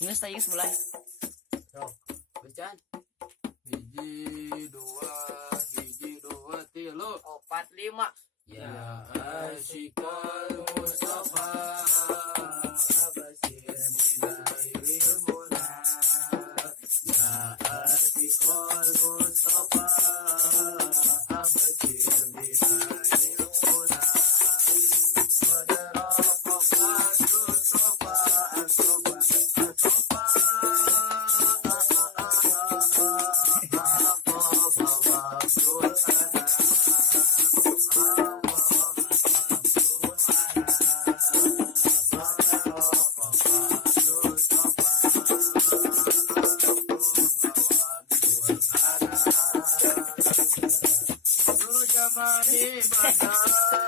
Ingat saya mulai. Sok, becan. Gigi dua, tilu. 4, 5. Ya asyikal Mustafa Abasir binairil muna. Ya asyikal Mustafa Abasir binairil muna. Wadarafaqan Mustafa Asofa Asofa Nurul Jamali Badar